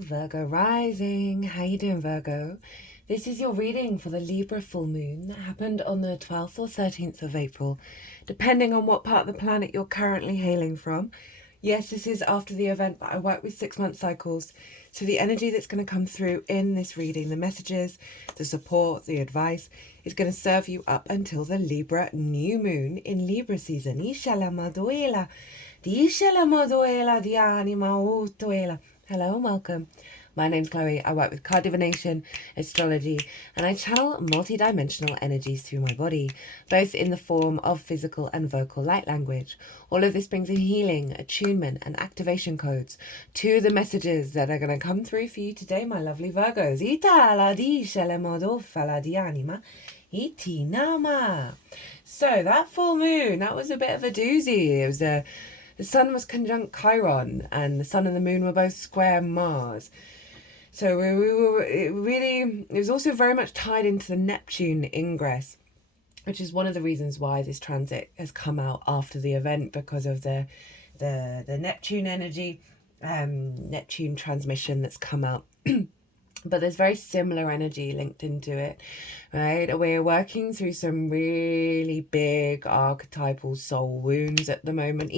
Virgo rising. How you doing, Virgo? This is your reading for the Libra full moon that happened on the 12th or 13th of April, depending on what part of the planet you're currently hailing from. Yes, this is after the event that I work with 6-month cycles. So the energy that's going to come through in this reading, the messages, the support, the advice, is going to serve you up until the Libra new moon in Libra season. Hello and welcome. My name's Chloe. I work with card divination, astrology, and I channel multi-dimensional energies through my body, both in the form of physical and vocal light language. All of this brings in healing, attunement, and activation codes to the messages that are going to come through for you today, my lovely Virgos. So that full moon, that was a bit of a doozy. It was the sun was conjunct Chiron, and the sun and the moon were both square Mars. So it was also very much tied into the Neptune ingress, which is one of the reasons why this transit has come out after the event, because of the Neptune energy, Neptune transmission that's come out. But there's very similar energy linked into it, right? We're working through some really big archetypal soul wounds at the moment.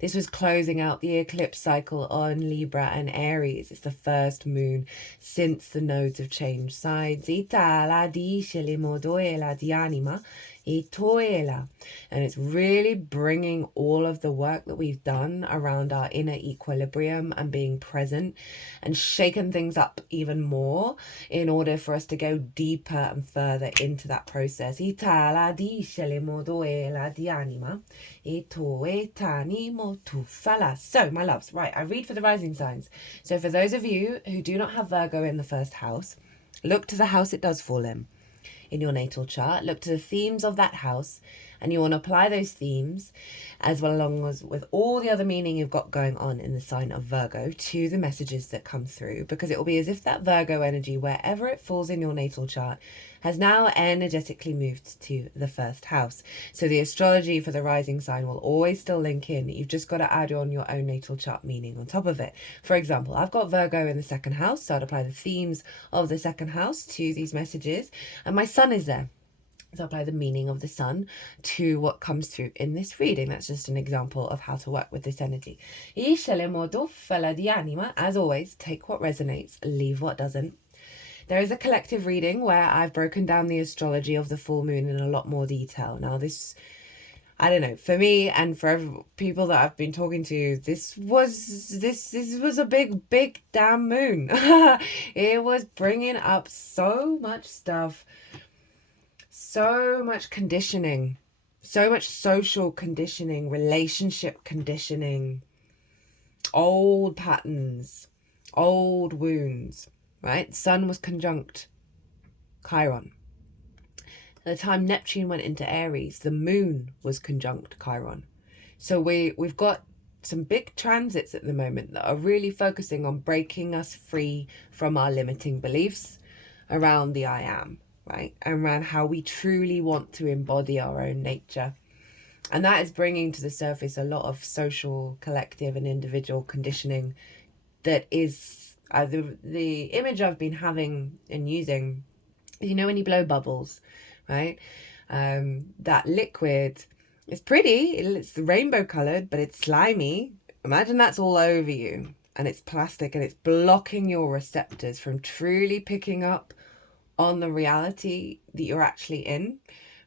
This was closing out the eclipse cycle on Libra and Aries. It's the first moon since the nodes have changed sides. And it's really bringing all of the work that we've done around our inner equilibrium and being present and shaking things up even more in order for us to go deeper and further into that process. So, my loves, right, I read for the rising signs. So for those of you who do not have Virgo in the first house, look to the house it does fall in your natal chart. Look to the themes of that house, and you want to apply those themes as well along as with all the other meaning you've got going on in the sign of Virgo to the messages that come through, because it will be as if that Virgo energy, wherever it falls in your natal chart, has now energetically moved to the first house. So the astrology for the rising sign will always still link in. You've just got to add on your own natal chart meaning on top of it. For example, I've got Virgo in the second house, so I'd apply the themes of the second house to these messages, and my sun is there. So apply the meaning of the sun to what comes through in this reading. That's just an example of how to work with this energy. As always, take what resonates, leave what doesn't. There is a collective reading where I've broken down the astrology of the full moon in a lot more detail. Now this, I don't know, for me and for people that I've been talking to, this was a big damn moon. It was bringing up so much stuff, so much conditioning, so much social conditioning, relationship conditioning, old patterns, old wounds. Right? Sun was conjunct Chiron. At the time Neptune went into Aries, the moon was conjunct Chiron. So we've got some big transits at the moment that are really focusing on breaking us free from our limiting beliefs around the I am, right? And around how we truly want to embody our own nature. And that is bringing to the surface a lot of social, collective and individual conditioning that is the image I've been having and using, you know, when you blow bubbles, right? That liquid, it's pretty, it's rainbow colored, but it's slimy. Imagine that's all over you, and it's plastic, and it's blocking your receptors from truly picking up on the reality that you're actually in,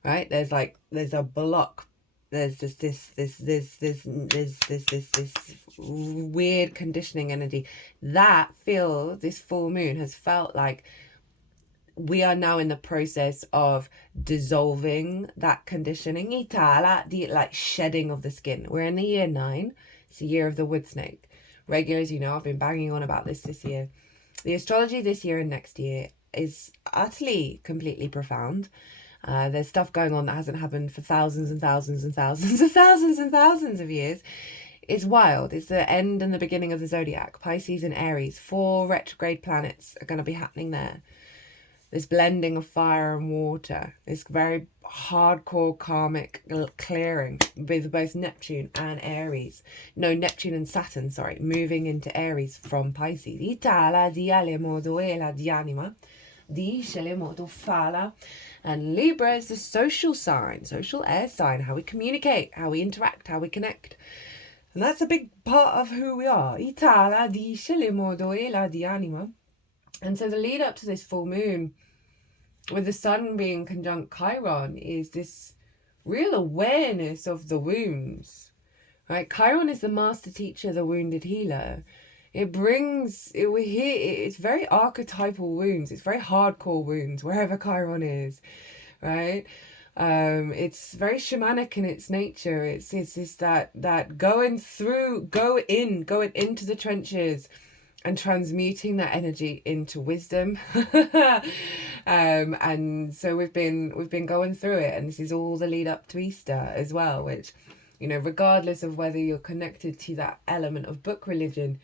right? There's a block. There's just this weird conditioning energy this full moon has felt like we are now in the process of dissolving that conditioning, like shedding of the skin. We're in the year 9. It's the year of the wood snake. Regulars, you know, I've been banging on about this year. The astrology this year and next year is utterly, completely profound. There's stuff going on that hasn't happened for thousands and thousands and thousands and thousands and thousands of years. It's wild. It's the end and the beginning of the zodiac. Pisces and Aries, 4 retrograde planets are going to be happening there. this blending of fire and water, this very hardcore karmic clearing with both Neptune and Aries. No, Neptune and Saturn, sorry, moving into Aries from Pisces. Itala diale modo ela di anima, dice modo fala. And Libra is the social sign, social air sign, how we communicate, how we interact, how we connect. And that's a big part of who we are. Itala dice modo ela di anima. And so the lead up to this full moon, with the sun being conjunct Chiron, is this real awareness of the wounds, right? Chiron is the master teacher, the wounded healer. It's very archetypal wounds. It's very hardcore wounds, wherever Chiron is, right? It's very shamanic in its nature. It's that going into the trenches and transmuting that energy into wisdom. And so we've been going through it, and this is all the lead up to Easter as well, which, you know, regardless of whether you're connected to that element of book religion,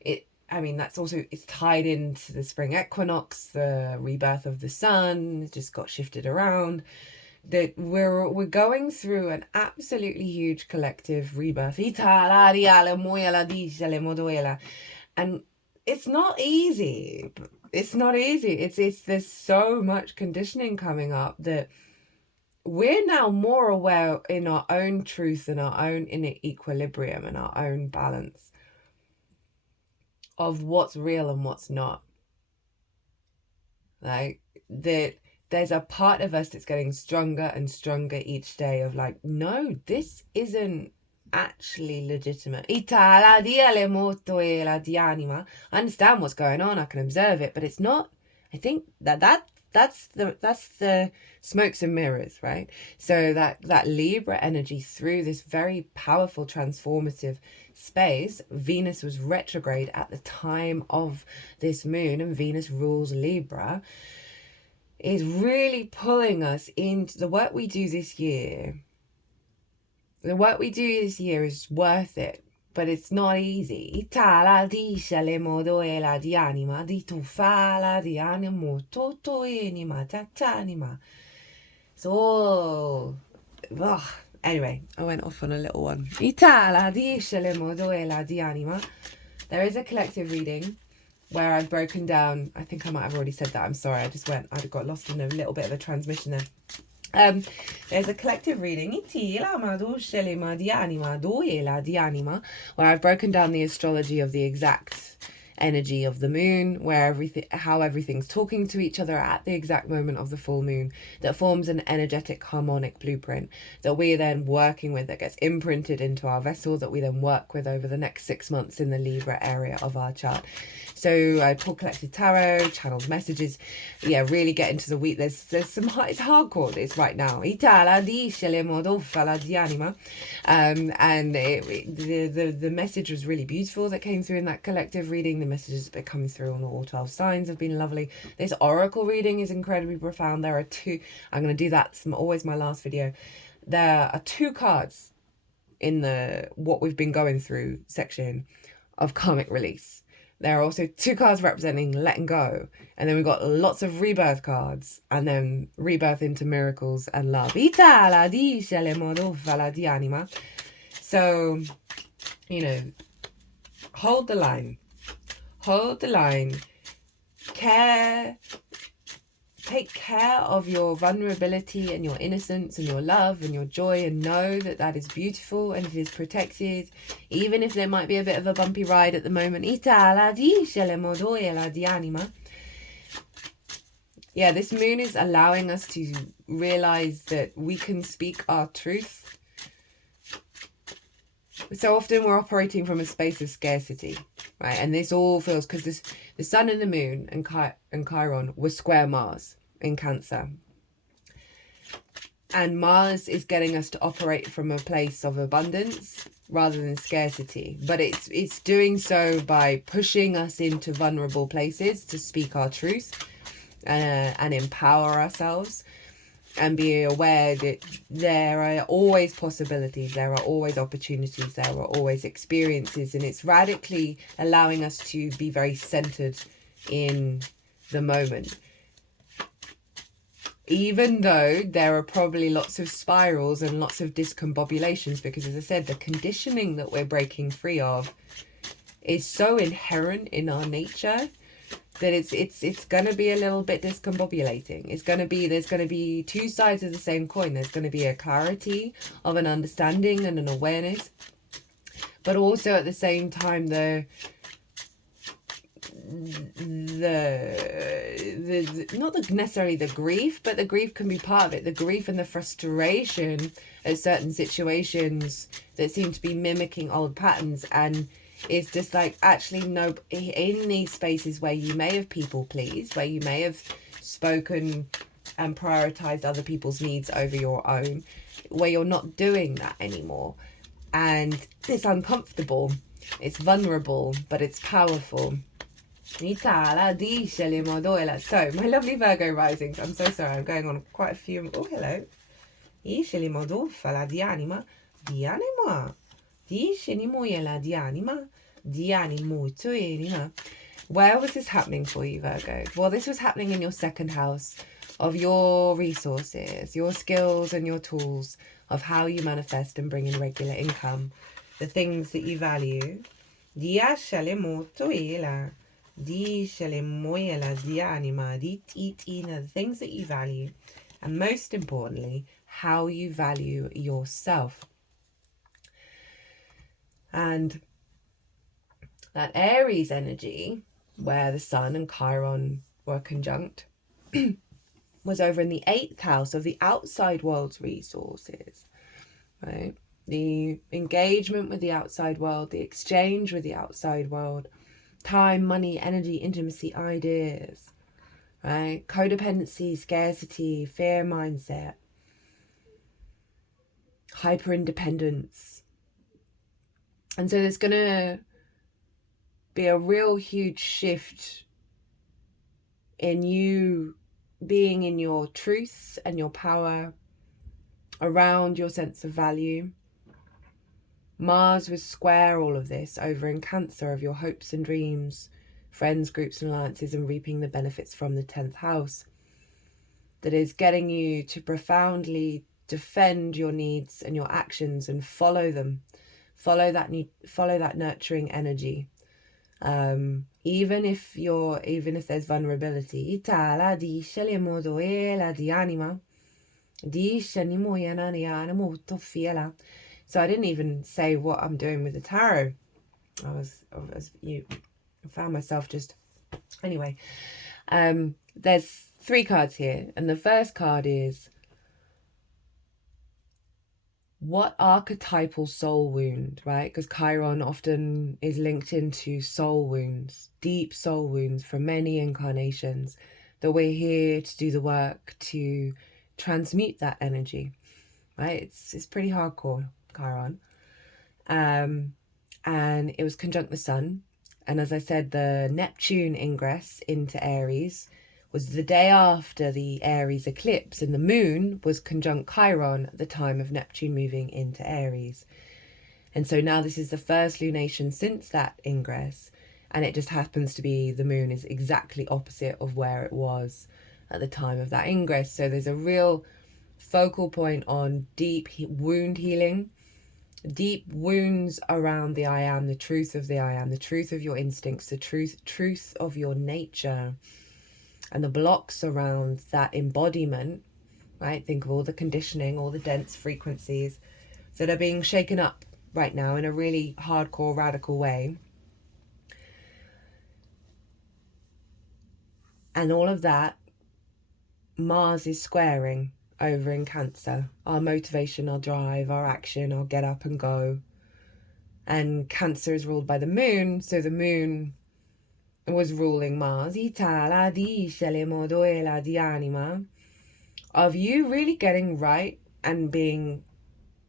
it's tied into the spring equinox, the rebirth of the sun. It just got shifted around. That we're going through an absolutely huge collective rebirth. And it's not easy. It's not easy. There's so much conditioning coming up that we're now more aware in our own truth and our own inner equilibrium and our own balance of what's real and what's not. Like, that there's a part of us that's getting stronger and stronger each day of like, no, this isn't actually legitimate. I understand what's going on, I can observe it, but it's not. I think that's the smokes and mirrors, right? So that Libra energy through this very powerful transformative space. Venus was retrograde at the time of this moon, and Venus rules Libra, is really pulling us into the work we do this year. The work we do this year is worth it, but it's not easy. So, anyway, I went off on a little one. There is a collective reading where I've broken down, I think I might have already said that, I'm sorry, I got lost in a little bit of a transmission there. There's a collective reading where I've broken down the astrology of the exact energy of the moon, where how everything's talking to each other at the exact moment of the full moon, that forms an energetic harmonic blueprint that we're then working with, that gets imprinted into our vessel, that we then work with over the next 6 months in the Libra area of our chart. So I pulled collected tarot, channeled messages, really get into the wheat. There's some, it's hardcore this right now. And the message was really beautiful that came through in that collective reading. The messages that are coming through on all 12 signs have been lovely. This oracle reading is incredibly profound. There are two, I'm going to do that, it's always my last video. There are 2 cards in the what we've been going through section of karmic release. There are also 2 cards representing letting go. And then we've got lots of rebirth cards. And then rebirth into miracles and love. So, you know, hold the line. Hold the line. Take care of your vulnerability and your innocence and your love and your joy, and know that that is beautiful and it is protected, even if there might be a bit of a bumpy ride at the moment. Yeah, this moon is allowing us to realize that we can speak our truth. So often we're operating from a space of scarcity, right? And this all feels, because the sun and the moon and Chiron were square Mars in Cancer. And Mars is getting us to operate from a place of abundance rather than scarcity. But it's doing so by pushing us into vulnerable places to speak our truth and empower ourselves. And be aware that there are always possibilities, there are always opportunities, there are always experiences, and it's radically allowing us to be very centered in the moment. even though there are probably lots of spirals and lots of discombobulations, because as I said, the conditioning that we're breaking free of is so inherent in our nature that it's gonna be a little bit discombobulating. There's gonna be two sides of the same coin. There's gonna be a clarity of an understanding and an awareness, but also at the same time the not necessarily the grief, but the grief can be part of it. The grief and the frustration at certain situations that seem to be mimicking old patterns, and it's just like, actually no, in these spaces where you may have people pleased, where you may have spoken and prioritized other people's needs over your own, where you're not doing that anymore, and it's uncomfortable, it's vulnerable, but it's powerful. So my lovely Virgo risings, I'm so sorry, I'm going on quite a few. Oh, hello. Where was this happening for you, Virgo? Well, this was happening in your second house of your resources, your skills and your tools of how you manifest and bring in regular income, the things that you value. The things that you value, and most importantly, how you value yourself. And that Aries energy, where the Sun and Chiron were conjunct, was over in the 8th house of the outside world's resources, right? The engagement with the outside world, the exchange with the outside world, time, money, energy, intimacy, ideas, right? Codependency, scarcity, fear mindset, hyper independence. And so there's going to be a real huge shift in you being in your truth and your power, around your sense of value. Mars was square all of this over in Cancer, of your hopes and dreams, friends, groups and alliances, and reaping the benefits from the 10th house. That is getting you to profoundly defend your needs and your actions and follow them. Follow that nurturing energy. Even if there's vulnerability. So I didn't even say what I'm doing with the tarot. I found myself just, anyway. There's 3 cards here, and the first card is, what archetypal soul wound, right? Because Chiron often is linked into soul wounds, deep soul wounds from many incarnations, that we're here to do the work to transmute that energy, right? It's pretty hardcore, Chiron. And it was conjunct the Sun. And as I said, the Neptune ingress into Aries was the day after the Aries eclipse, and the moon was conjunct Chiron at the time of Neptune moving into Aries. And so now this is the first lunation since that ingress, and it just happens to be the moon is exactly opposite of where it was at the time of that ingress. So there's a real focal point on deep wound healing, deep wounds around the I am, the truth of the I am, the truth of your instincts, the truth of your nature, and the blocks around that embodiment, right? Think of all the conditioning, all the dense frequencies that are being shaken up right now in a really hardcore, radical way. And all of that, Mars is squaring over in Cancer. Our motivation, our drive, our action, our get up and go. And Cancer is ruled by the moon, so the moon was ruling Mars. Of you really getting right and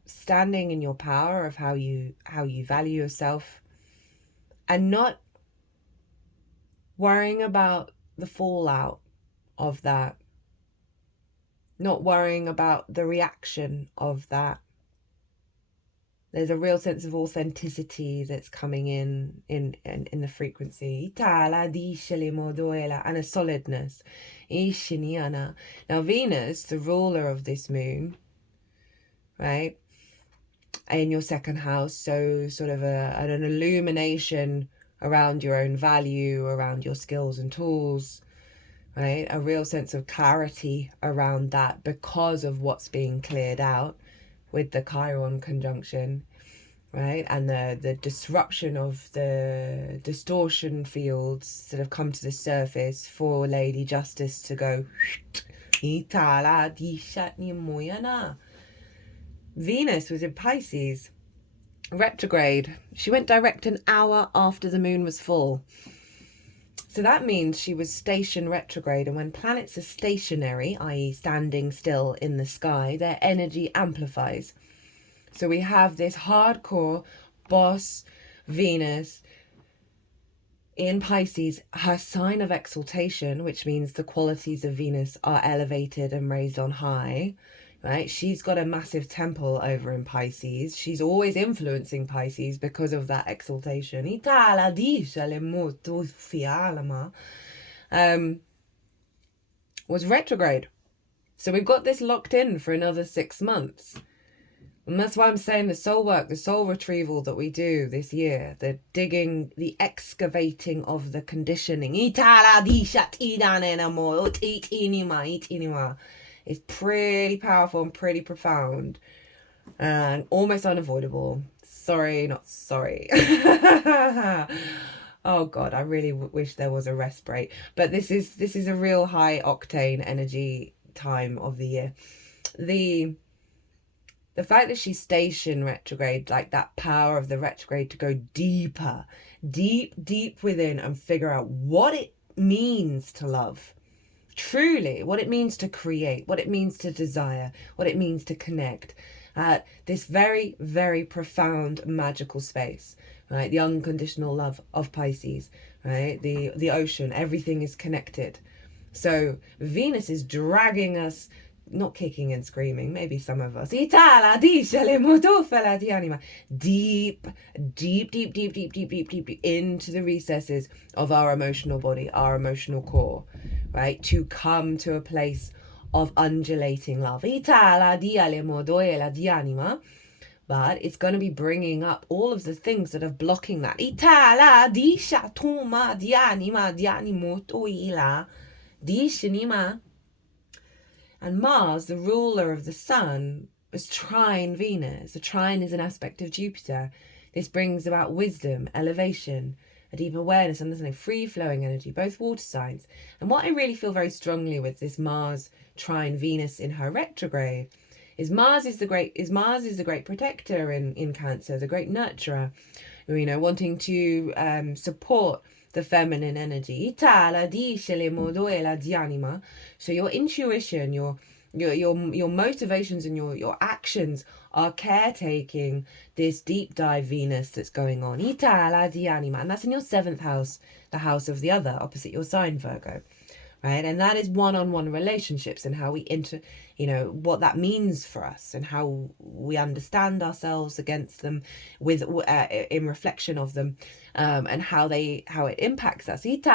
standing in your power of how you value yourself, and not worrying about the fallout of that, not worrying about the reaction of that, There's a real sense of authenticity that's coming in the frequency. And a solidness. Now Venus, the ruler of this moon, right, in your second house, so sort of an illumination around your own value, around your skills and tools, right? A real sense of clarity around that because of what's being cleared out with the Chiron conjunction, right? And the disruption of the distortion fields that have come to the surface for Lady Justice to go. Venus was in Pisces, retrograde. She went direct an hour after the moon was full. So that means she was station retrograde, and when planets are stationary, i.e. standing still in the sky, their energy amplifies. So we have this hardcore boss Venus in Pisces, her sign of exaltation, which means the qualities of Venus are elevated and raised on high, right? She's got a massive temple over in Pisces. She's always influencing Pisces because of that exaltation. Was retrograde. So we've got this locked in for another 6 months. And that's why I'm saying the soul work, the soul retrieval that we do this year, the digging, the excavating of the conditioning, is pretty powerful and pretty profound and almost unavoidable. Sorry, not sorry. Oh God, I really wish there was a rest break. But this is a real high octane energy time of the year. The fact that she's station retrograde, like that power of the retrograde to go deeper, deep within and figure out what it means to love. Truly, what it means to create, what it means to desire, what it means to connect. This very, very profound magical space, right? The unconditional love of Pisces, right? The ocean, everything is connected. So Venus is dragging us, not kicking and screaming, maybe some of us, deep into the recesses of our emotional body, our emotional core, right? To come to a place of undulating love. But it's going to be bringing up all of the things that are blocking that. And Mars, the ruler of the sun, is trine Venus. A trine is an aspect of Jupiter. This brings about wisdom, elevation, a deep awareness, understanding, free-flowing energy, both water signs. And what I really feel very strongly with this Mars trine Venus in her retrograde is Mars is the great protector in Cancer, the great nurturer, you know, wanting to support the feminine energy. So your intuition, your motivations and your actions are caretaking this deep dive Venus that's going on. And that's in your 7th house, the house of the other, opposite your sign, Virgo. Right? And that is one-on-one relationships and how we what that means for us and how we understand ourselves against them with in reflection of them, and how it impacts us. It's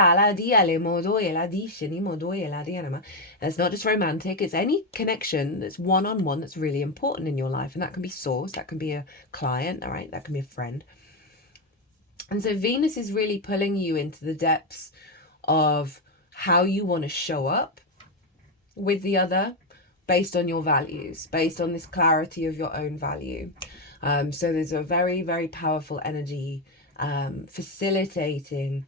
not just romantic, it's any connection that's one-on-one that's really important in your life. And that can be source, that can be a client, all right, that can be a friend. And so Venus is really pulling you into the depths of how you want to show up with the other based on your values, based on this clarity of your own value. So there's a very, very powerful energy facilitating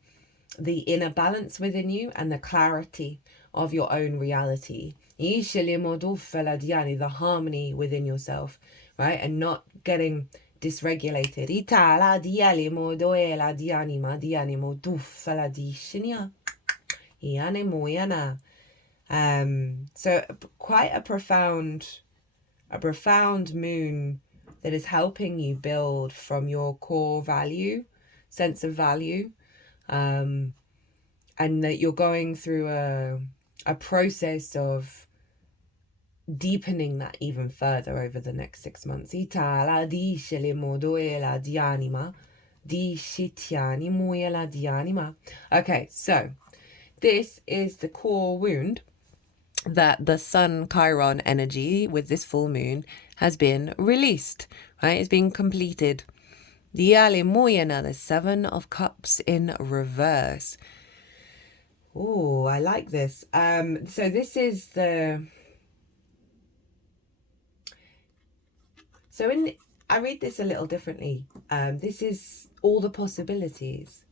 the inner balance within you and the clarity of your own reality. The harmony within yourself, right? And not getting dysregulated. So quite a profound moon that is helping you build from your core sense of value, and that you're going through a process of deepening that even further over the next 6 months. Itala dice le moduela di anima, dici ti animuela di anima. Okay, so this is the core wound that the Sun Chiron energy with this full moon has been released, right? It's been completed. Diale Moyana, the Seven of Cups in reverse. Oh, I like this. So this is the... So I read this a little differently. This is all the possibilities.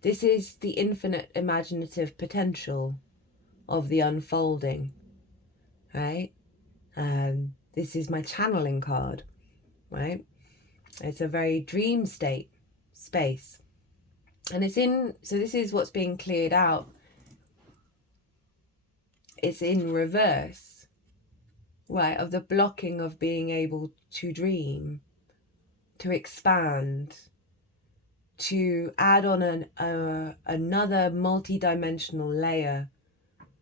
This is the infinite imaginative potential of the unfolding, right? This is my channeling card, right? It's a very dream state space. And it's in, so this is what's being cleared out. It's in reverse, right? Of the blocking of being able to dream, to expand, to add on another multi-dimensional layer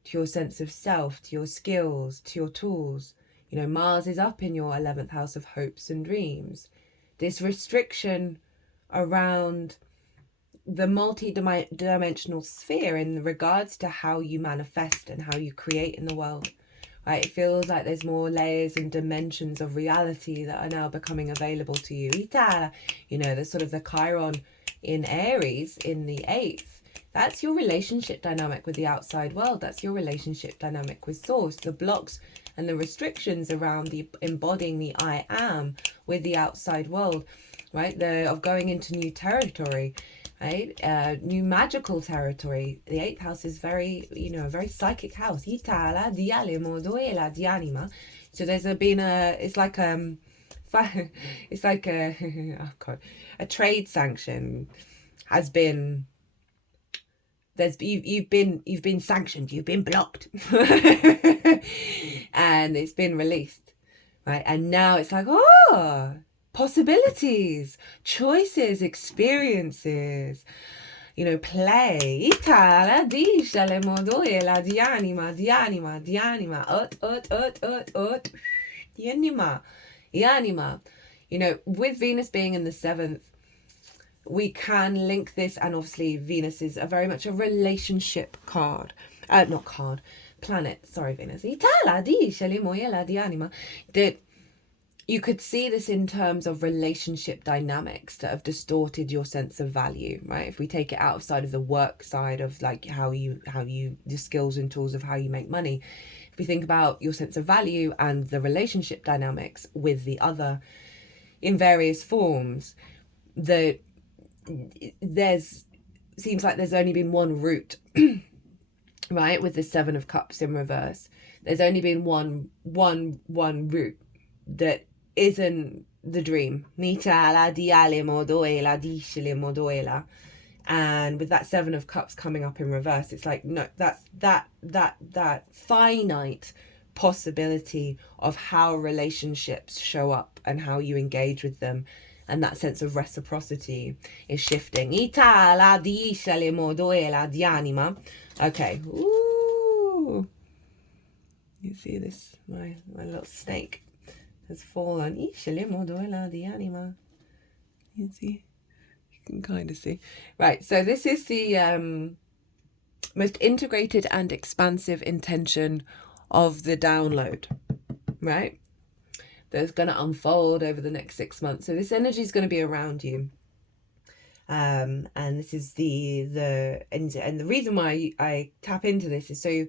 to your sense of self, to your skills, to your tools. You know, Mars is up in your 11th house of hopes and dreams. This restriction around the multi-dimensional sphere in regards to how you manifest and how you create in the world, right? It feels like there's more layers and dimensions of reality that are now becoming available to you. You know, the sort of the Chiron in Aries in the 8th. That's your relationship dynamic with the outside world. That's your relationship dynamic with Source. The blocks and the restrictions around the embodying the I am with the outside world, right? Of going into new territory, right? New magical territory. The 8th house is very, you know, a very psychic house. So there's been it's like oh God, a trade sanction has been. You've been sanctioned, you've been blocked, and it's been released, right? And now it's like, oh, possibilities, choices, experiences, you know, play. You know, with Venus being in the 7th, we can link this, and obviously Venus is very much a relationship card. Planet. Sorry, Venus. That you could see this in terms of relationship dynamics that have distorted your sense of value, right? If we take it outside of the work side of like how you the skills and tools of how you make money, if we think about your sense of value and the relationship dynamics with the other in various forms, that seems like there's only been one route, right? With the 7 of Cups in reverse, there's only been one route that isn't the dream. And with that 7 of Cups coming up in reverse, it's like, no, that's that finite possibility of how relationships show up and how you engage with them. And that sense of reciprocity is shifting. Okay. Ooh. You see this? My little snake has fallen. You see? You can kind of see. Right. So this is the most integrated and expansive intention of the download. Right? That's going to unfold over the next 6 months. So this energy is going to be around you. And this is the reason why I tap into this is so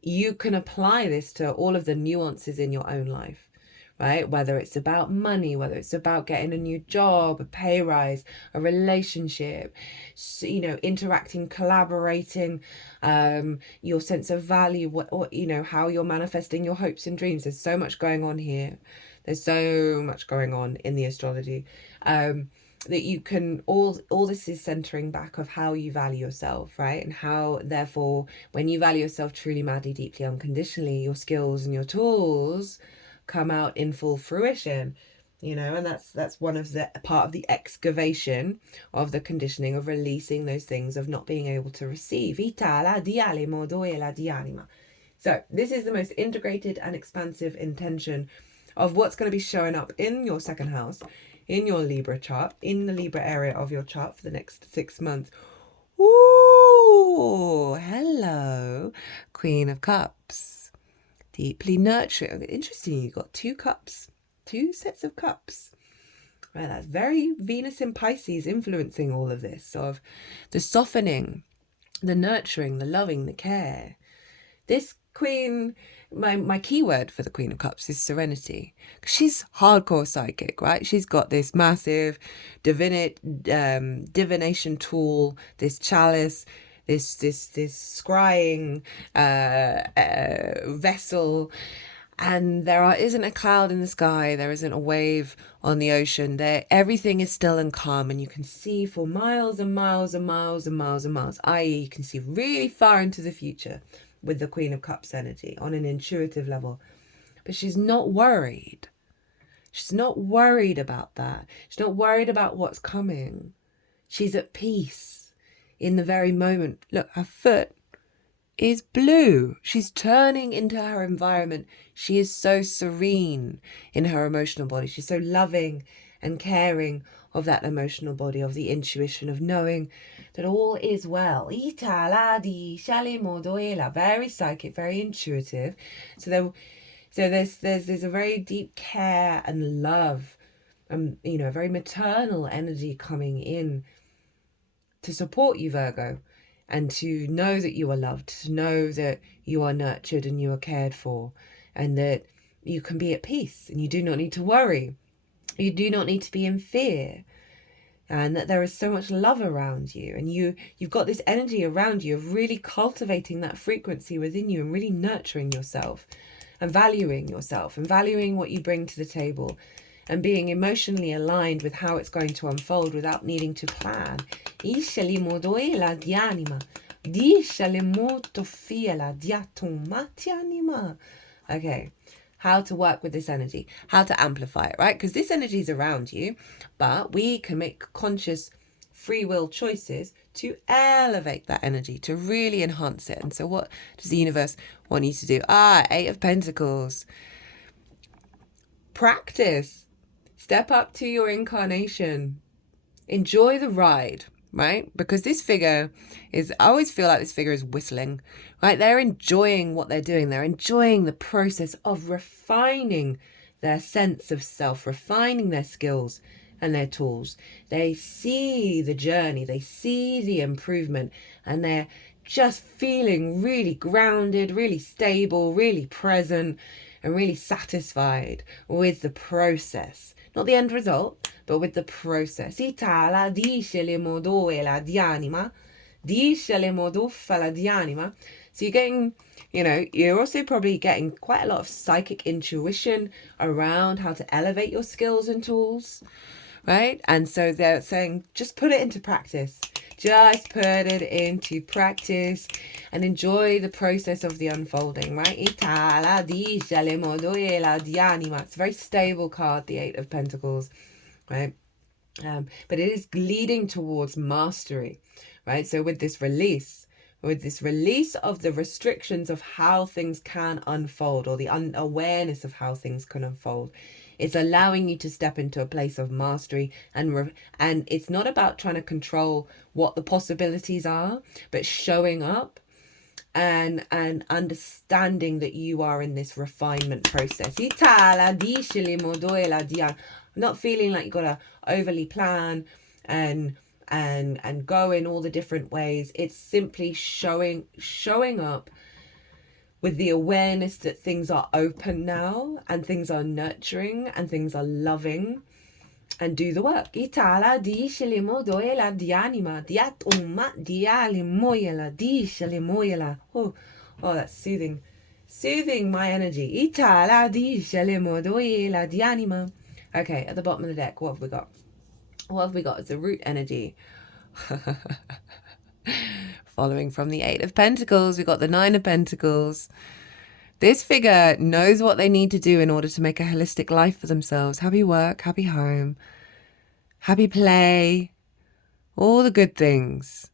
you can apply this to all of the nuances in your own life, right? Whether it's about money, whether it's about getting a new job, a pay rise, a relationship, you know, interacting, collaborating, your sense of value, what you know, how you're manifesting your hopes and dreams. There's so much going on here. There's so much going on in the astrology, that you can, all this is centering back of how you value yourself, right? And how, therefore, when you value yourself truly, madly, deeply, unconditionally, your skills and your tools come out in full fruition, you know. And that's one of the part of the excavation of the conditioning of releasing those things of not being able to receive. So this is the most integrated and expansive intention of what's going to be showing up in your second house, in your Libra chart, in the Libra area of your chart for the next 6 months. Ooh, hello, Queen of Cups. Deeply nurturing. Interesting, you got 2 cups, 2 sets of cups. Right, that's very Venus in Pisces influencing all of this, of the softening, the nurturing, the loving, the care. This queen, my keyword for the Queen of Cups is serenity. She's hardcore psychic, right? She's got this massive divination tool, this chalice, this scrying vessel. And there isn't a cloud in the sky, there isn't a wave on the ocean. Everything is still and calm, and you can see for miles and miles and miles and miles and miles, i.e. you can see really far into the future with the Queen of Cups energy on an intuitive level. But she's not worried. She's not worried about that. She's not worried about what's coming. She's at peace in the very moment. Look, her foot is blue. She's turning into her environment. She is so serene in her emotional body. She's so loving and caring of that emotional body, of the intuition, of knowing that all is well. Very psychic, very intuitive. So there's a very deep care and love, a very maternal energy coming in to support you, Virgo. And to know that you are loved, to know that you are nurtured and you are cared for, and that you can be at peace and you do not need to worry. You do not need to be in fear, and that there is so much love around you, and you've got this energy around you of really cultivating that frequency within you and really nurturing yourself and valuing what you bring to the table, and being emotionally aligned with how it's going to unfold without needing to plan. Okay, how to work with this energy, how to amplify it, right? Because this energy is around you, but we can make conscious free will choices to elevate that energy, to really enhance it. And so what does the universe want you to do? 8 of Pentacles. Practice. Step up to your incarnation. Enjoy the ride, right? Because this figure I always feel like this figure is whistling, right? They're enjoying what they're doing. They're enjoying the process of refining their sense of self, refining their skills and their tools. They see the journey, they see the improvement, and they're just feeling really grounded, really stable, really present, and really satisfied with the process. Not the end result, but with the process. Itala dice le modoela di anima, dice le moduffala di anima. So you're getting, you're also probably getting quite a lot of psychic intuition around how to elevate your skills and tools, right? And so they're saying, just put it into practice. Just put it into practice and enjoy the process of the unfolding, right? It's a very stable card, the 8 of Pentacles, right? But it is leading towards mastery, right? So with this release of the restrictions of how things can unfold, or the awareness of how things can unfold, it's allowing you to step into a place of mastery, and it's not about trying to control what the possibilities are, but showing up and understanding that you are in this refinement process. I'm not feeling like you gotta overly plan and go in all the different ways. It's simply showing up with the awareness that things are open now, and things are nurturing, and things are loving, and do the work. Oh, that's soothing. Soothing my energy. Okay, at the bottom of the deck, what have we got? It's a root energy. Following from the 8 of Pentacles, we've got the 9 of Pentacles. This figure knows what they need to do in order to make a holistic life for themselves. Happy work, happy home, happy play, all the good things.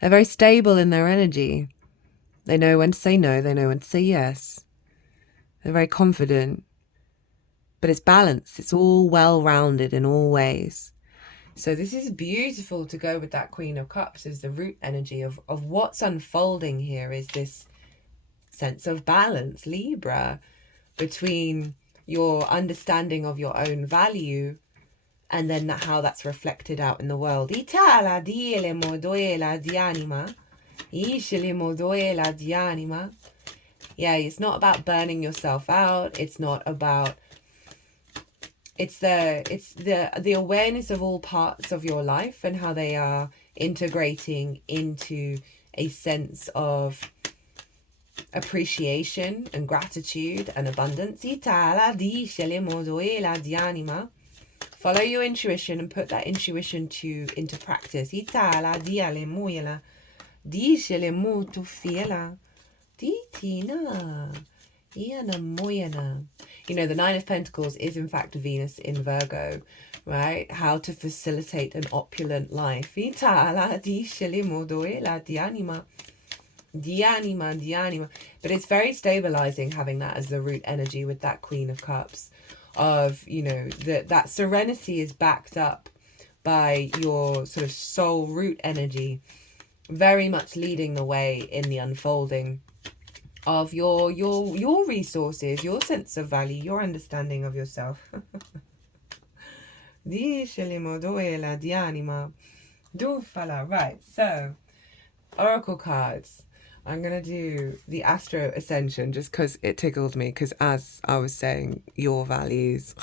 They're very stable in their energy. They know when to say no. They know when to say yes. They're very confident. But it's balanced. It's all well-rounded in all ways. So this is beautiful to go with that Queen of Cups as the root energy of what's unfolding here is this sense of balance, Libra, between your understanding of your own value and then how that's reflected out in the world. Yeah, it's not about burning yourself out. It's not about... It's the awareness of all parts of your life and how they are integrating into a sense of appreciation and gratitude and abundance. Follow your intuition and put that intuition into practice. You know, the Nine of Pentacles is in fact Venus in Virgo, right? How to facilitate an opulent life. But it's very stabilizing having that as the root energy with that Queen of Cups. Of, you know, that serenity is backed up by your sort of soul root energy, very much leading the way in the unfolding of your resources, your sense of value, your understanding of yourself. Right, so oracle cards. I'm going to do the Astro Ascension just because it tickled me, because as I was saying, your values.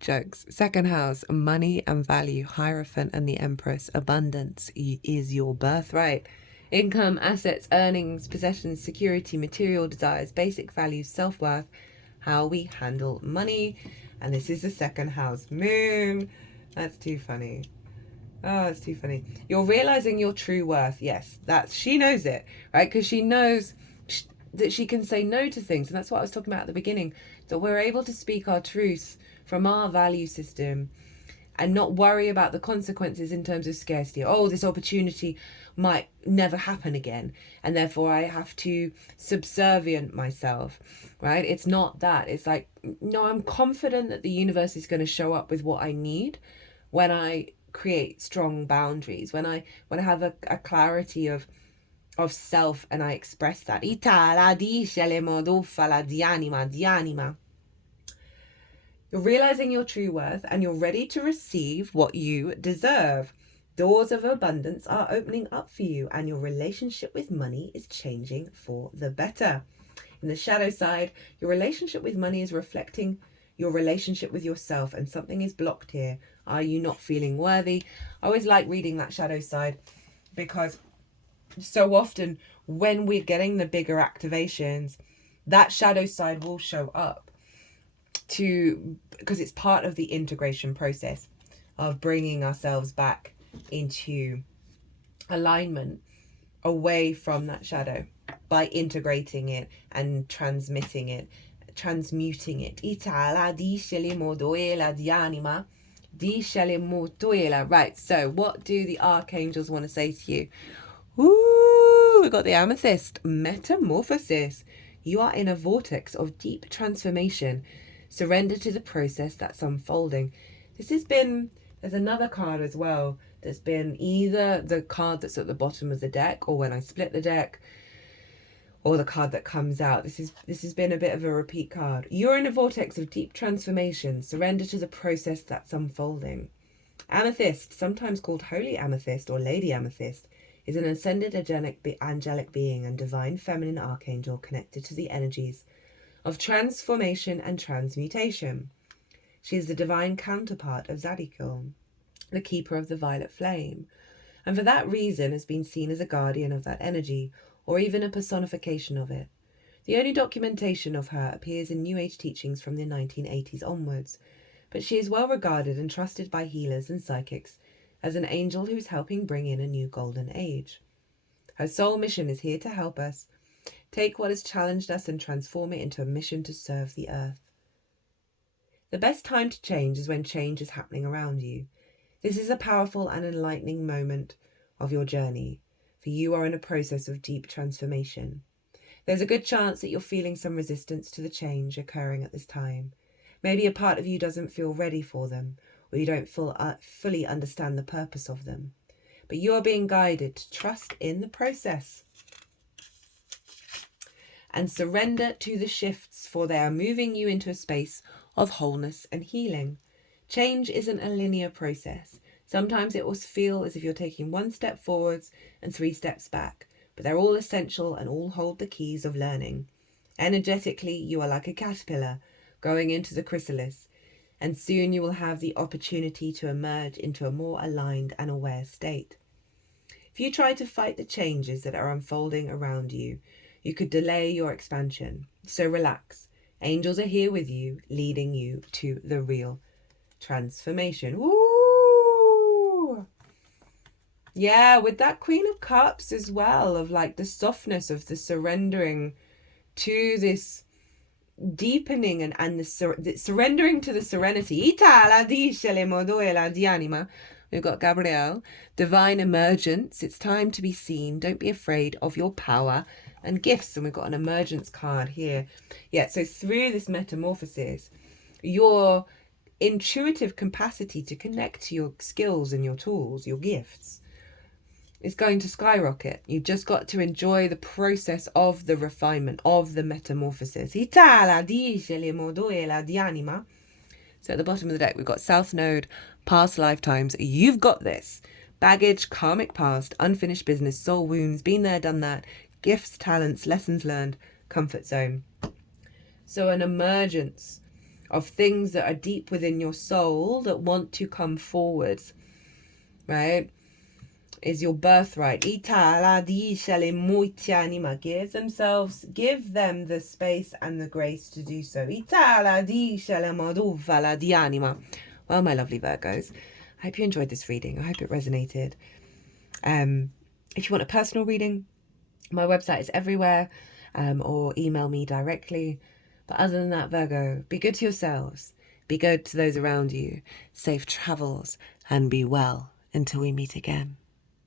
Jokes. Second house, money and value, Hierophant and the Empress. Abundance is your birthright. Income, assets, earnings, possessions, security, material desires, basic values, self-worth, how we handle money. And this is the second house moon. That's too funny. Oh, it's too funny. You're realizing your true worth. Yes, she knows it, right? Because she knows that she can say no to things. And that's what I was talking about at the beginning, that we're able to speak our truth from our value system and not worry about the consequences in terms of scarcity. Oh, this opportunity might never happen again, and therefore I have to subservient myself, right? It's not that. It's like, no, I'm confident that the universe is going to show up with what I need when I create strong boundaries, when I have a clarity of self and I express that. You're realizing your true worth and you're ready to receive what you deserve. Doors of abundance are opening up for you and your relationship with money is changing for the better. In the shadow side, your relationship with money is reflecting your relationship with yourself, and something is blocked here. Are you not feeling worthy? I always like reading that shadow side, because so often when we're getting the bigger activations, that shadow side will show up because it's part of the integration process of bringing ourselves back into alignment away from that shadow by integrating it and transmuting it. Right, so what do the Archangels want to say to you? Ooh, we got the Amethyst. Metamorphosis. You are in a vortex of deep transformation. Surrender to the process that's unfolding. There's another card as well that's been either the card that's at the bottom of the deck, or when I split the deck, or the card that comes out. This has been a bit of a repeat card. You're in a vortex of deep transformation. Surrender to the process that's unfolding. Amethyst, sometimes called Holy Amethyst or Lady Amethyst, is an ascended angelic being and divine feminine archangel connected to the energies of transformation and transmutation. She is the divine counterpart of Zadikul, the keeper of the violet flame, and for that reason has been seen as a guardian of that energy, or even a personification of it. The only documentation of her appears in New Age teachings from the 1980s onwards, but she is well regarded and trusted by healers and psychics as an angel who is helping bring in a new golden age. Her sole mission is here to help us take what has challenged us and transform it into a mission to serve the earth. The best time to change is when change is happening around you. This is a powerful and enlightening moment of your journey. for you are in a process of deep transformation. There's a good chance that you're feeling some resistance to the change occurring at this time. Maybe a part of you doesn't feel ready for them, or you don't fully understand the purpose of them. But you are being guided to trust in the process and surrender to the shifts, for they are moving you into a space of wholeness and healing. Change isn't a linear process. Sometimes it will feel as if you're taking one step forwards and 3 steps back, but they're all essential and all hold the keys of learning. Energetically, you are like a caterpillar going into the chrysalis, and soon you will have the opportunity to emerge into a more aligned and aware state. If you try to fight the changes that are unfolding around you, you could delay your expansion. So relax. Angels are here with you, leading you to the real transformation. Woo! Yeah, with that Queen of Cups as well, of like the softness of the surrendering to this deepening and the surrendering to the serenity. We've got Gabrielle, divine emergence. It's time to be seen. Don't be afraid of your power and gifts. And we've got an emergence card here. Yeah, so through this metamorphosis, your intuitive capacity to connect to your skills and your tools, your gifts, is going to skyrocket. You've just got to enjoy the process of the refinement, of the metamorphosis. So at the bottom of the deck, we've got South Node, past lifetimes. You've got this. Baggage, karmic past, unfinished business, soul wounds, been there, done that, gifts, talents, lessons learned, comfort zone. So an emergence of things that are deep within your soul that want to come forward, right? Is your birthright. Give them the space and the grace to do so. Well, my lovely Virgos, I hope you enjoyed this reading. I hope it resonated. If you want a personal reading, my website is everywhere, or email me directly. But other than that, Virgo, be good to yourselves. Be good to those around you. Safe travels and be well until we meet again.